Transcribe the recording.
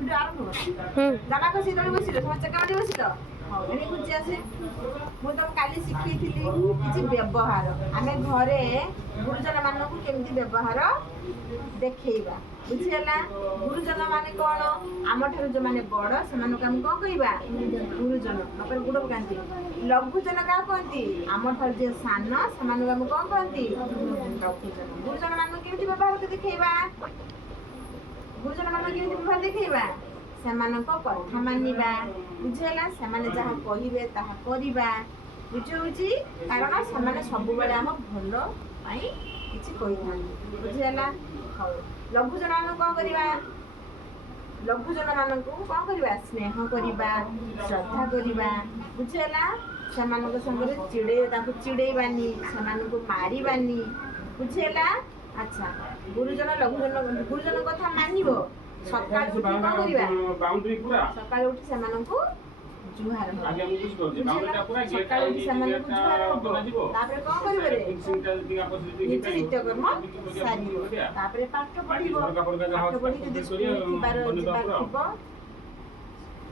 video আরম্ভ জামা কষি তଳେ বসিল সময় চেকামাটি বসিল এনে খুঁজি আসে ମୁଁ ତମକୁ କାଲି ଶିଖେଇଥିଲି କିଛି ବ୍ୟବହାର ଆମେ ଘରେ ଗୁରୁଜନ ମାନଙ୍କୁ କେମିତି ବ୍ୟବହାର ଦେଖେଇବା ବୁଝିହେଲା ଗୁରୁଜନ ମାନେ କ'ଣ ଆମଠାରୁ ଯୋଉମାନେ ବଡ଼ ସେମାନଙ୍କୁ ଆମେ କ'ଣ କହିବା ଗୁରୁଜନ ତାପରେ ଗୁଡ଼ ପକାନ୍ତି ଲଘୁଜନ କାହା କହନ୍ତି ଆମଠାରୁ ଯିଏ ସାନ ସେମାନଙ୍କୁ ଆମେ କ'ଣ କହନ୍ତି ଲଘୁଜନ ଗୁରୁଜନ ମାନଙ୍କୁ କେମିତି ବ୍ୟବହାର ଦେଖେଇବା ଗୁରୁଜନ ମାନଙ୍କୁ କେମିତି ବ୍ୟବହାର ଦେଖେଇବା ସେମାନଙ୍କ କଥା ମାନିବା ବୁଝିହେଲା ସେମାନେ ଯାହା କହିବେ ତାହା କରିବା ବୁଝଉଛି କାରଣ ସେମାନେ ସବୁବେଳେ ଆମ ଭଲ ପାଇଁ କିଛି କହିଥାନ୍ତି ବୁଝିହେଲା ହଉ ଲଘୁଜନ ମାନଙ୍କୁ କ'ଣ କରିବା ଲଘୁଜନ ମାନଙ୍କୁ କ'ଣ କରିବା ସ୍ନେହ କରିବା ଶ୍ରଦ୍ଧା କରିବା ବୁଝିହେଲା ସେମାନଙ୍କ ସାଙ୍ଗରେ ତାଙ୍କୁ ଚିଡ଼େଇବାନି ସେମାନଙ୍କୁ ମାରିବାନି ବୁଝିହେଲା ଆଚ୍ଛା ଗୁରୁଜନ କଥା ମାନିବ ସକାଳୁ ଉଠି କ'ଣ କରିବା ସକାଳୁ ଉଠି ସେମାନଙ୍କୁ ଜୁହାର ସକାଳୁ ଉଠି ସେମାନଙ୍କୁ ଜୁହାର ହବ ତାପରେ କ'ଣ କରିବ ରେ ନିଜ ନିତ୍ୟକର୍ମ ସାରିବ ତାପରେ ପାଠ ପଢିବ ପାଠ ପଢି ଯଦି ସ୍କୁଲ ଯିବାର ଥିବ